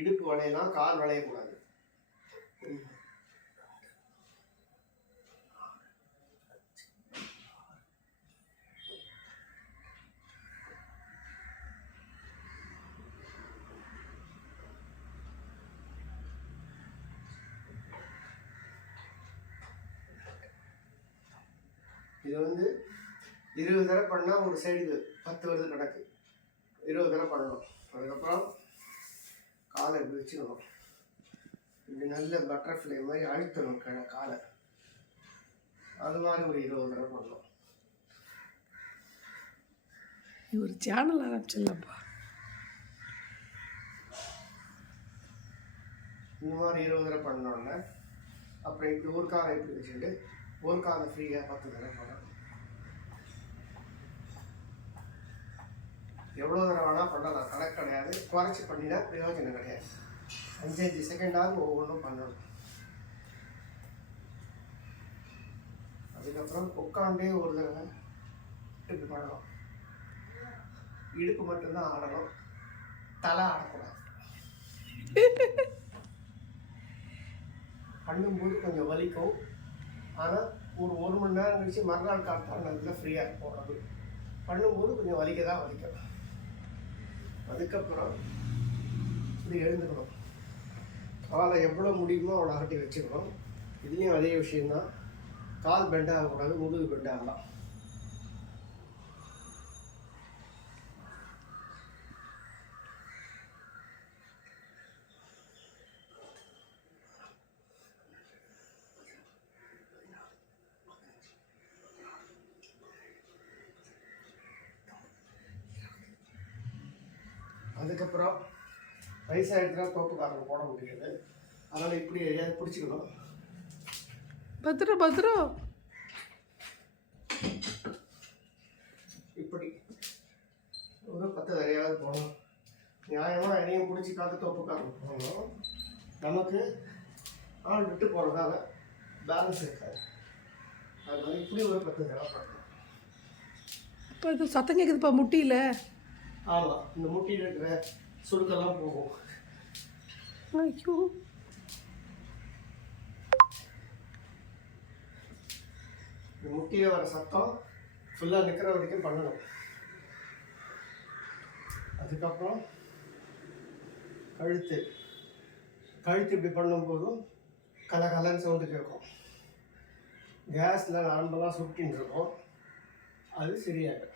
இடுப்பு வளையலாம், கால் வளையக்கூடாது. இது வந்து 20 தடவை பண்ணால் ஒரு சைடு 10 வருது கணக்கு. 20 தடவை பண்ணணும். அதுக்கப்புறம் காலை இப்படி வச்சுக்கணும். இப்படி நல்ல பட்டர்ஃப்ளை மாதிரி அழுத்தணும் காலை. அது மாதிரி ஒரு 20 தடவை பண்ணணும். ஒரு சேனல் ஆரம்பிச்சிடலாம்ப்பா. இந்த மாதிரி 20 தடவை பண்ணோன்னே அப்புறம் இப்படி ஒரு காலை இப்படி வச்சுக்கிட்டு ஒரு காலை ஃப்ரீயாக 10 தடவை பண்ணணும். எவ்வளோ தடவை வேணால் பண்ணலாம், கணக்கு கிடையாது. குறைச்சி பண்ணினா பிரயோஜனம் கிடையாது. 5 செகண்டாவது ஒவ்வொன்றும் பண்ணணும். அதுக்கப்புறம் உட்காண்டே ஒரு தடவை இப்படி பண்ணணும். இடுப்பு மட்டும்தான் ஆடணும், தலை ஆடக்கூடாது. பண்ணும்போது கொஞ்சம் வலிக்கும். ஆனால் ஒரு 1 மணி நேரம் கழிச்சு மறுநாள் காலத்தால் நல்லா ஃப்ரீயாக இருக்கும். அது பண்ணும்போது கொஞ்சம் வலிக்க தான் வலிக்கும். அதுக்கப்புறம் இப்படி எழுந்துக்கணும். காலை எவ்வளோ முடியுமோ அவ்வளோ அகட்டி வச்சுக்கணும். இதுலேயும் அதே விஷயந்தான். கால் பெண்ட் ஆகக்கூடாது, முதுகு பெண்ட் ஆகலாம். அதுக்கப்புறம் வயசாகிடுச்சுனா தோப்புக்காரங்க போட முடியாது. அதனால் இப்படி எதையாவது பிடிச்சிக்கணும். பத்திரம் இப்படி ஒரு 10 தடையாவது போகணும். நியாயமாக எதையும் பிடிச்சி காத்து தோப்புக்காரங்க போகணும். நமக்கு ஆள் விட்டு போகிறதால பேலன்ஸ் இருக்காது. அதனால இப்படி ஒரு 10 தடவை பண்ணணும். இப்போ இது சத்தம் கேட்குதுப்பா முட்டியில். ஆமாம், இந்த முட்டியில் இருக்கிற சுருக்கெல்லாம் போகும். ஐயோ, இந்த முட்டியில் வர சத்தம் ஃபுல்லாக நிற்கிற வரைக்கும் பண்ணணும். அதுக்கப்புறம் கழுத்து இப்படி பண்ணும்போதும் கலகலன்னு சவுண்டு கேட்கும். கேஸில் நரம்பெல்லாம் சுட்டின்னு இருக்கும். அது சரியாகும்.